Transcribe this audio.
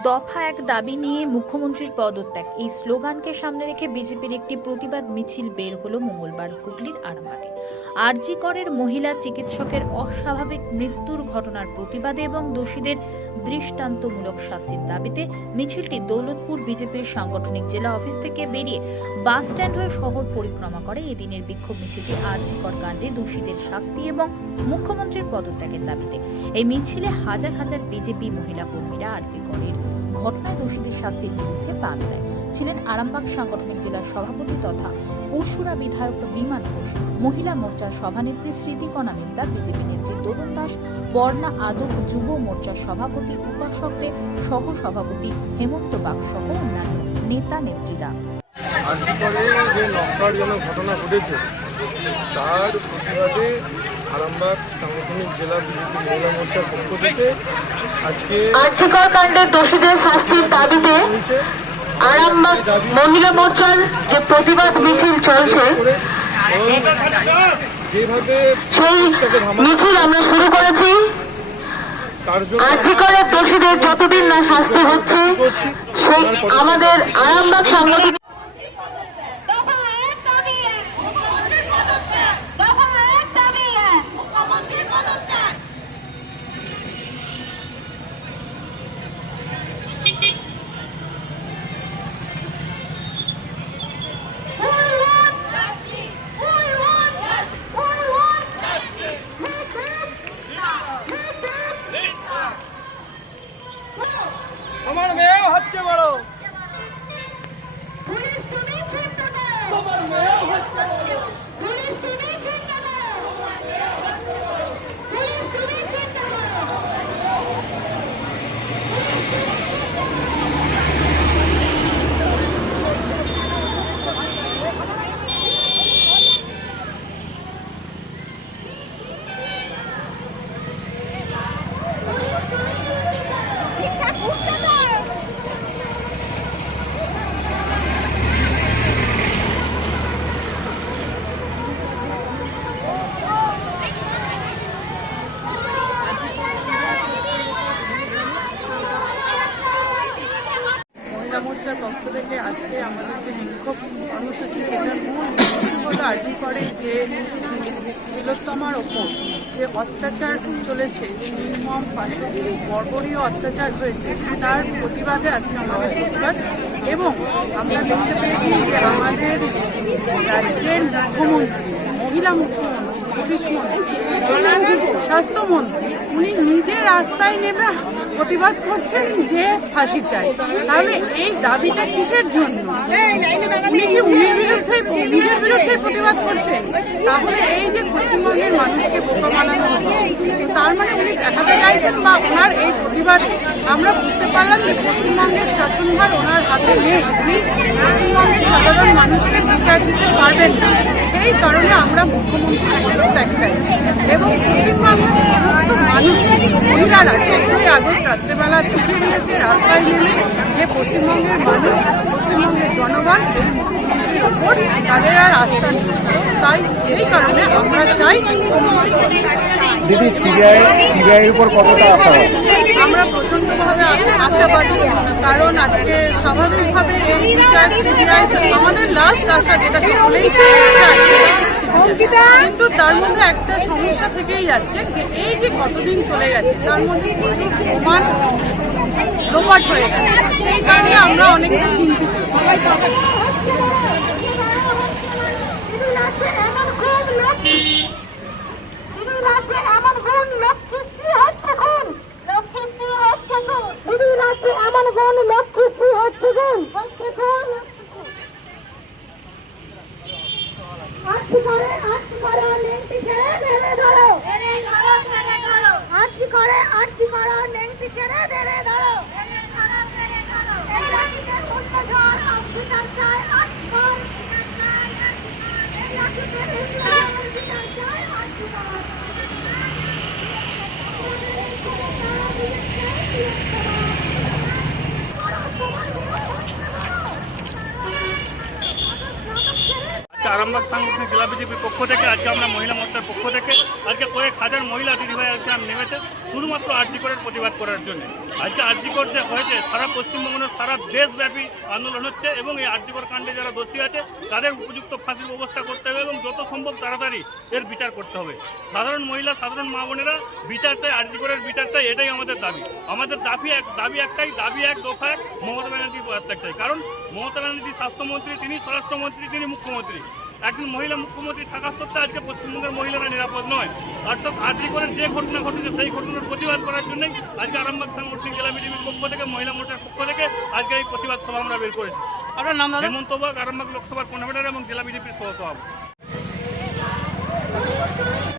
দফা এক দাবি নিয়ে মুখ্যমন্ত্রীর পদত্যাগ। এই স্লোগানকে সামনে রেখে বিজেপির একটি প্রতিবাদ মিছিল বের হলো মঙ্গলবার হুগলির আরামবাগে আরজি করের মহিলা চিকিৎসকের অস্বাভাবিক মৃত্যুর ঘটনার প্রতিবাদে এবং দোষীদের দৃষ্টান্তমূলক শাস্তির দাবিতে মিছিলটি দৌলতপুর বিজেপির সাংগঠনিক জেলা অফিস থেকে বেরিয়ে বাস স্ট্যান্ড হয়ে শহর পরিক্রমা করে। এদিনের বিক্ষোভ মিছিলটি আরজি কর কাণ্ডে দোষীদের শাস্তি এবং মুখ্যমন্ত্রীর পদত্যাগের দাবিতে। এই মিছিলে হাজার হাজার বিজেপি মহিলা কর্মীরা আরজি করের ঘটনায় দোষীদের শাস্তির বিরুদ্ধে পা মেলায় ছিলেন আরামবাগ সাংগঠনিক জেলার সভাপতি তথা পরশুরা বিধায়ক বিমান ঘোষ। মহিলা মোর্চার সভানেত্রী স্মৃতিকণা মিদ্দার বিজেপি নেত্রী তরুণ দাস বর্ণা আদক যুব মোর্চার সভাপতি উপাসক দেব সহ সভাপতি হেমন্ত বাগ সহ অন্যান্য নেতা নেত্রীরা। আর্জি যে নক্কারজনক ঘটনা ঘটেছে তার প্রতিবাদে আরামবাগ সাংগঠনিক জেলা বিজেপি মহিলা মোর্চার পক্ষ থেকে আজকে আর্যিকর কাণ্ডের দোষীদের শাস্তির দাবিতে আরামবাগ মহিলা মোর্চার যে প্রতিবাদ মিছিল চলছে সেই মিছিল আমরা শুরু করেছি। আর্যিকরের দোষীদের মেয়েও বড়। তোমার মায়া হচ্ছে করো মোর্চার পক্ষ থেকে আজকে আমাদের যে বিক্ষোভ কর্মসূচি, সেটার মূল হলো আর্জি করে যে তিলোত্তমার ওপর যে অত্যাচার চলেছে নির্মম পাশবিক বর্বরীয় অত্যাচার হয়েছে, তার প্রতিবাদে আজকে আমাদের প্রতিবাদ এবং আমরা দেখতে পেয়েছি যে আমাদের রাজ্যের মুখ্যমন্ত্রী, মহিলা মুখ্যমন্ত্রী পুলিশ মন্ত্রী স্বাস্থ্যমন্ত্রী, উনি নিজে রাস্তায় নেমে প্রতিবাদ করছেন যে ফাঁসি চাই। তাহলে এই দাবিটা কিসের জন্য? উনি কি উনির বিরুদ্ধে, নিজের বিরুদ্ধে প্রতিবাদ করছেন? তাহলে এই যে পশ্চিমবঙ্গের মানুষকে বোকা বানানো হচ্ছে তার মানে উনি দেখাতে চাইছেন বা ওনার এই প্রতিবাদে আমরা বুঝতে পারলাম যে পশ্চিমবঙ্গের শাসনভার ওনার হাতে নেই। উনি পশ্চিমবঙ্গের সাধারণ মানুষকে বিচার দিতে পারবেন না। সেই কারণে আমরা চাইছি এবং পশ্চিমবাংলার সমস্ত মানুষ মহিলারা চোদ্দই আগস্ট রাত্রেবেলা দেখে নিয়েছে, রাস্তায় নেমে যে পশ্চিমবঙ্গের মানুষ, পশ্চিমবঙ্গের জনগণ ওপর তাদের আর আস্থা তাই সেই কারণে আমরা চাই। দিদি সিবিআই সিবিআইয়ের উপর কতটা হয় আমরা প্রচন্ডভাবে আশাবাদী কারণ আজকে স্বাভাবিকভাবে এই বিচার সিবিআই আমাদের লাস্ট আশা যেটা কিন্তু তার মধ্যে একটা সমস্যা থেকেই যাচ্ছে যে এই যে কতদিন চলে গেছে তার মধ্যে প্রচুর প্রমাণ লোপাট হয়ে গেছে। সেই কারণে আমরা অনেকটা চিন্তিত। এমন কোন লক্ষ্মী দিদি রাজ্যে এমন কোন লক্ষ্মী কি হচ্ছে কোন লক্ষ্মী কি হচ্ছে কোন দিদি রাজ্যে এমন কোন লক্ষ্মী কি হচ্ছে কোন হচ্ছে কোন আজকে করে আজকে করে নেংটি ছেড়ে ধরে ধরো আজকে করে আজকে করে নেংটি ছেড়ে ধরে ধরো এই রাজ্যে অত্যাচার আজকে চাই আজকে কর এই রাজ্যে বিচার চাই আজকে কর আজকে আরামবাগ সাংগঠনিক জেলা বিজেপির পক্ষ থেকে, আজকে আমরা মহিলা মোর্চার পক্ষ থেকে, আজকে কয়েক হাজার মহিলা দিদিভাই আজকে নেমেছে, শুধুমাত্র আর্জি করার প্রতিবাদ করার জন্য। আজকে আর্যিকর যে হয়েছে, সারা পশ্চিমবঙ্গের সারা দেশব্যাপী আন্দোলন হচ্ছে এবং এই আর্যিকর কাণ্ডে যারা দোষী আছে, তাদের উপযুক্ত ফাঁসির ব্যবস্থা করতে হবে এবং যত সম্ভব তাড়াতাড়ি এর বিচার করতে হবে। সাধারণ মহিলা, সাধারণ মা বোনেরা বিচার চাই আর্যিকরের বিচার চাই এটাই আমাদের দাবি। আমাদের দাবি এক, দাবি একটাই, দাবি এক দফা এক, মমতা ব্যানার্জির পদত্যাগ চাই। কারণ মমতা ব্যানার্জি স্বাস্থ্যমন্ত্রী তিনি স্বরাষ্ট্রমন্ত্রী তিনি মুখ্যমন্ত্রী। একজন মহিলা মুখ্যমন্ত্রী থাকা সত্ত্বেও আজকে পশ্চিমবঙ্গের মহিলারা নিরাপদ নয়। অর্থাৎ আর্যিকরের যে ঘটনা ঘটেছে সেই ঘটনার প্রতিবাদ করার জন্যই আজকে আরামবাগ সাংগঠনিক জেলা বিজেপির পক্ষ থেকে মহিলা মোর্চার পক্ষ থেকে আজকে এই প্রতিবাদ সভা আমরা বের করেছি। আপনার নাম হেমন্ত বাগ আরামবাগ লোকসভার কনভেনার এবং জেলা বিজেপির সহ সভাপতি